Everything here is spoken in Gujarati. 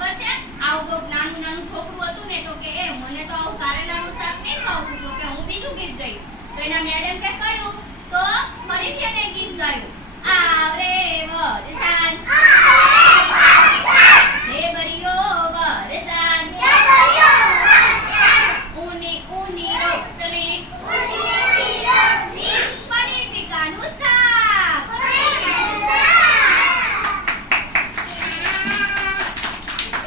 ખબર છે? આવું કોક નાનું નાનું છોકરું હતું ને તો કે, એ, મને તો આવું કારેલાનું શાક નહીં ખાવું. તો કે, હું બીજું ગીત ગઈશ. તો એના મેડમ કે કહ્યું તો ફરીથી એને ગીત ગાયું.